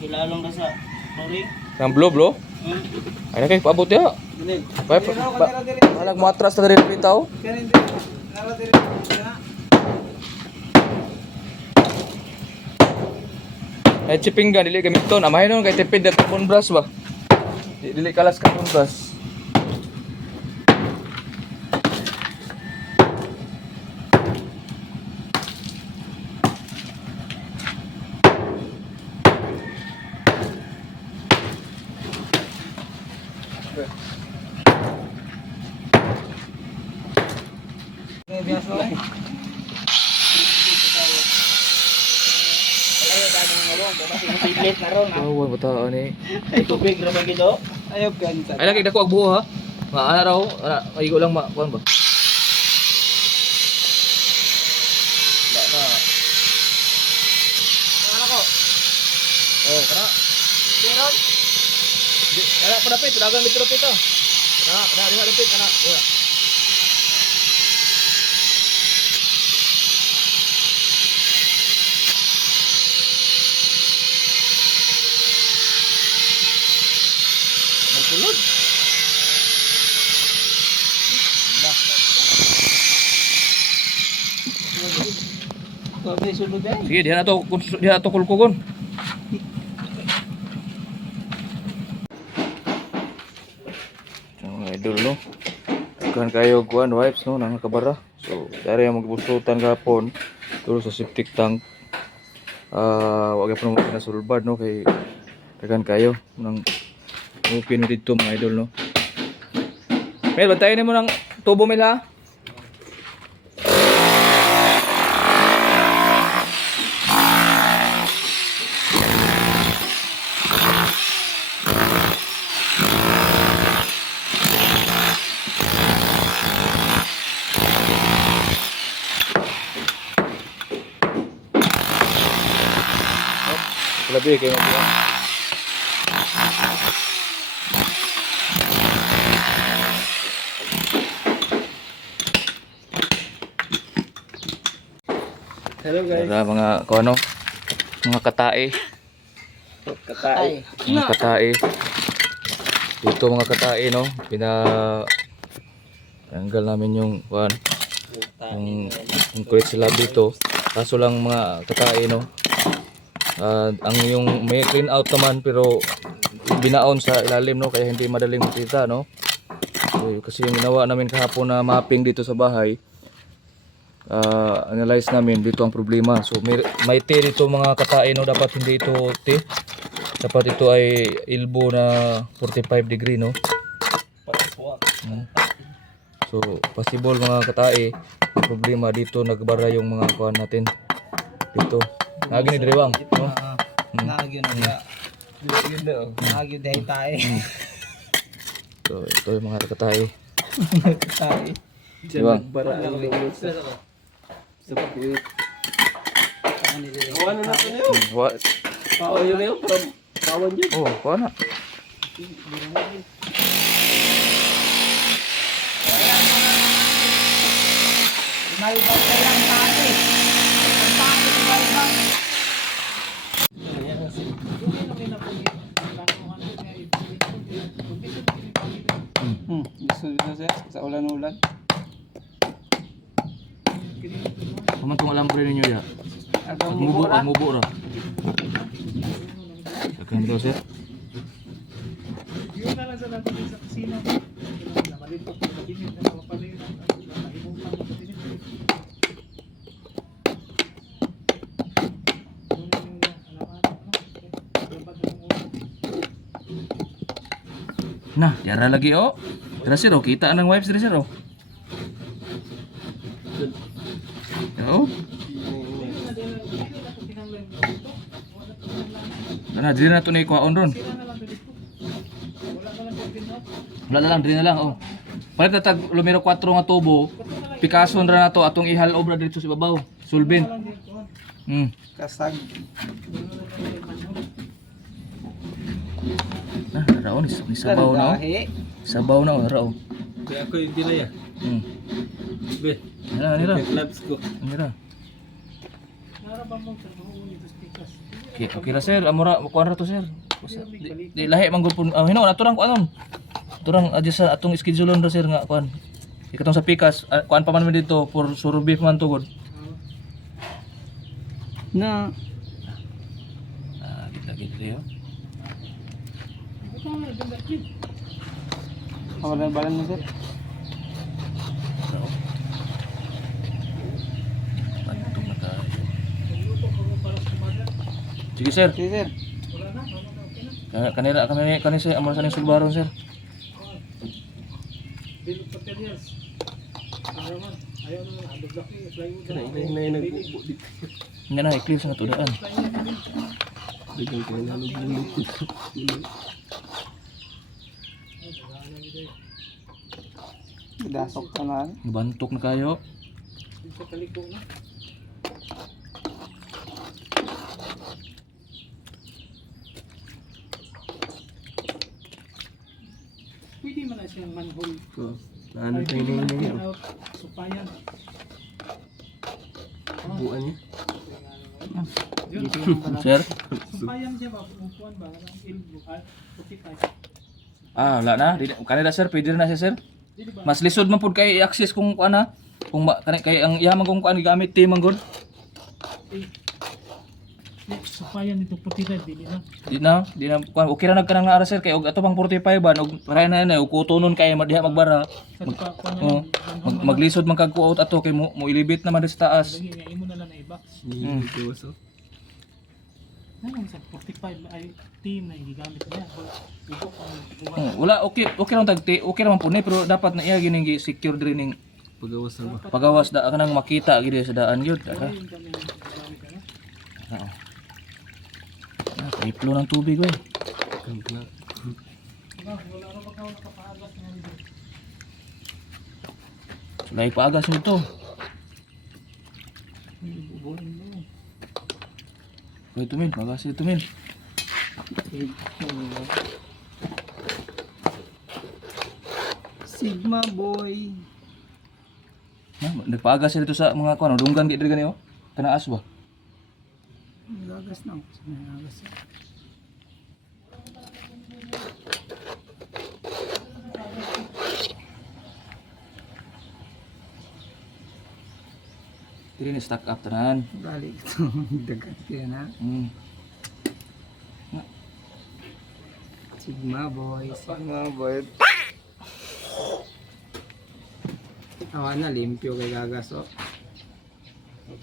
Kilalong ka sa flooring. Ang blue, blue. Hmm. Ay na kayo, paabot ya. Ba, ba, balag mo atras na rin bitaw. Kanin din. Nara. Kana. Ay chipinggan dili gamit ton. Amay nun kay tipid na carbon brush ba. Di- Dili kalas carbon brush. Kaya biyaso eh. Siglit na ron. Oh, wa bata ani. Ay tubig ra ba gito? Ayop kan. Ay lagi dako ang buho ha. Nga ana raw, ana ay ko lang ma kuan ba. Wala na. Ano ko? Oh, kana. Meron. Di, kana pa dapit, dagang litro pito. Kana, kana dapit kana. Wala. Sige, diha na to, kun- diha na to kulkugon. Ang idol no. Kan kayo kuan wipes no nang kabara. So, dari ang magbusutan gapon tulo sa septic tank. Ah, wag pa mo pinasulbad no kay tagan kayo nang upin dito mga idol no. Mel, bantayan mo ng tubo Mel ha. Labi kayo mo. Hello guys. Para mga ano, mga katae, Katay. mga katae. Dito mga katae no, pina tanggal namin yung kuan, yung, yung kulit sila dito. Kaso lang mga katae no. Ah, ang yung may clean out naman pero binaon sa ilalim no kaya hindi madaling makita no. So, kasi yung ginawa namin kahapon na mapping dito sa bahay, ah analyze namin dito ang problema. So may, may T dito mga katae no, dapat hindi ito T. Dapat ito ay ilbo na 45 degree no. Mm. So possible mga katae, problema dito nagbara yung mga kuan natin dito. Nagini drewang no. Mm. Nagyo na. Yun daw. Nagyo dahil tayo. So ito yung mga katae. Tayo. Diba? Bara ang lumus. Sa pagkuit. Ano na to niyo? Mm, What? Pao yun niyo from pawon yun. Oh, kuan na. Malbang ka lang tayo. Ang tayo ng malbang. Hmm, gusto dito sir, sa ulan-ulan. Kaman tong alambre ninyo ya. Ang Mubo, ang mubo ra. Sakan daw sir. Nah, yara lagi oh. Tara sir, oh. kita ang wipes diri sir oh. Oh. Kana diri na to ni kuhaon ron. Wala na lang, diri na lang oh. Palit na tag lumero 4 nga tubo. Picasso ra na to atong ihal obra dito sa ibabaw. Sulbin. Hmm. Kasag. Raon ni ni sabaw na oh. Sabaw na oh, raon. Kaya ako yung dinaya. Hmm. Be, Nira, nira. labs ko. Nira. Okay, okay ra sir, amura kuan ra to sir. Di, di lahi man gud pun. Ah, hino ato rang kuanon. Ato rang adjust sa atong schedule ra sir nga kuan. Ikatong sa pikas, ah, kuan pa man dito for sure beef man to gud. Na, Ah, kita gitu ya. Ako na balan mo sir. Pantong na tayo. Sige sir, Sige sir. Kaya kanila kami kani sir amor sa ning sulbaron sir. Kana ilay na yung nagbubo dito. Nga na eclipse nga tudaan. Bigyan ko na nalubulog dito. Dasok ka na. Bantok na kayo. Pwede man na siyang manhole So, ano tayo na out supayan. Buuan niya. Yun, Sir? supayan siya ba? Upuan ba? Ilbo. Ah, putipay. Ah, wala na. Dili kanila sir, pwede na siya sir. Mas lisod man pud kay i-access kung kuan na. Kung ma, kani kay ang yaman kung kuan gigamit team man gud. Supayan dito putipay. Dili na. Di na, di na kuan okay ra nagkanang na ara sir kay og ato pang 45 ban og paray na na kutonon kay diha magbara. Pa Oh, mag, maglisod man kag kuot ato kay mo mo ilibit naman sa taas. Imo na lang na i-box. Hmm. So. Naman sa 45 ay team na gigamit niya. Ibok ang buwan. Oh, wala okay okay lang tagti okay ra man pud ni pero dapat na iya gining gi secure diri ning Pagawasan ba? pagawas da kanang makita gid sa daan gyud. Ah, Yung kami gigamit na. ah, flow ng tubig oy. Kampla. Diba, wala na ba kayo nakapaagas nga dito? Sulay paagas nito. Ibubuhin mo. Oy tumin, paagas ito tumin. Sigma boy. Na, nagpaagas sila dito sa mga kuan, dunggan gid gani oh. Kanaas ba? Gagas na ako. Gagas. Diri ni stack up tanan. Balik ito. Dagat kaya na. Hmm. Sigma boy. Sigma boy. Awa na, limpyo kay gagas oh.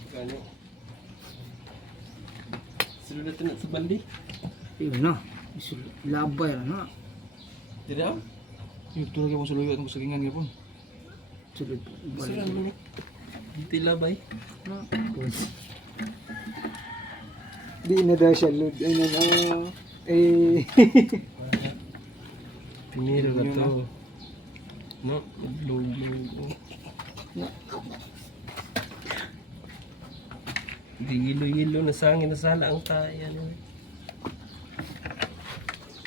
Kano? Sino na na sa bandi? Yun na. Labay na. Dili ah? Ito lagi mo suluyo ang sagingan gyapon. Sulod. Sino na Hindi labay. Di na daw siya load. Ay na na. Eh. Piniro ka to. No, naglulog. Hindi gilo-gilo, nasangin na sala ang tayo. Ano.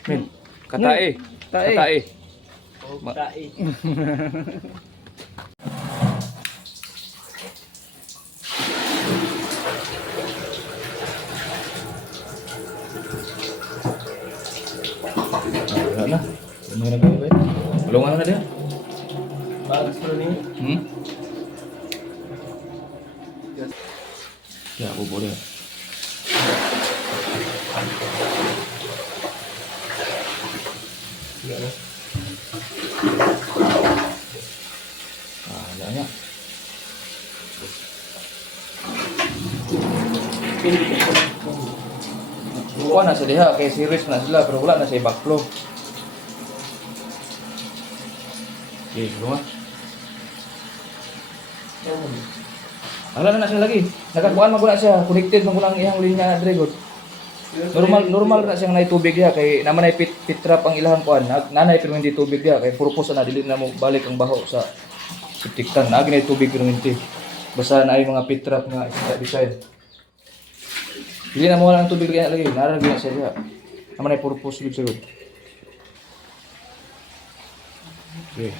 Men, katae. Tae. Katae. Oh, tae. Hmm? Ya, aku na. Ah, banyak. Kuha na sa diha kay series na sila pero wala na sa backflow. Okay, tulungan. Wala na na siya lagi. Nakakuan man ko na siya, connected man ko lang iyang linya na Dragon. Normal normal na siyang nay tubig diha kay naman ay pit, pit trap ang ilahang kuan. Na- Nanay pero hindi tubig diha kay purpose na dili na mo balik ang baho sa septic tank. Naagi na tubig pero hindi. Basta na ay mga pit trap nga isa design. Dili na mo lang ang tubig lagi. Narag na siya diha. Naman ay purpose gid siguro. Okay.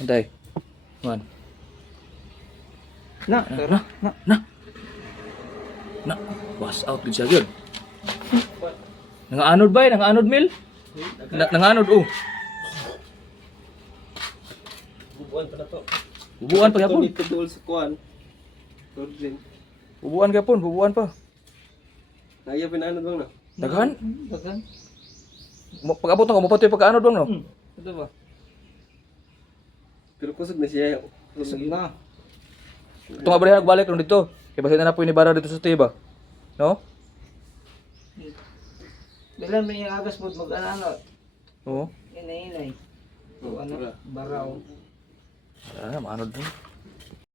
Antay. Man. Na, tara. Na. Na, was out gid siya gyud. Nangaanod ba? Nangaanod mil? Na, nangaanod oh. Bubuan pa na to. Bubuan pa gyapon. Ito dito sa kuan. Rodrin. Bubuan gyapon, bubuan pa. Naya pinano bang na? Daghan. Dagan. Mo- Pag-abot ako, mapatoy pagkaanod bang no? Ito ba? Pero kusog na siya. Kusog na. Ito nga balihan balik ron dito. Kaya basta na po ni bara dito sa tiba. No? Bilan may agas mo mag-ano, Oo. inay-inay. Oh, Ano, tara. baraw. Ah, maanod din.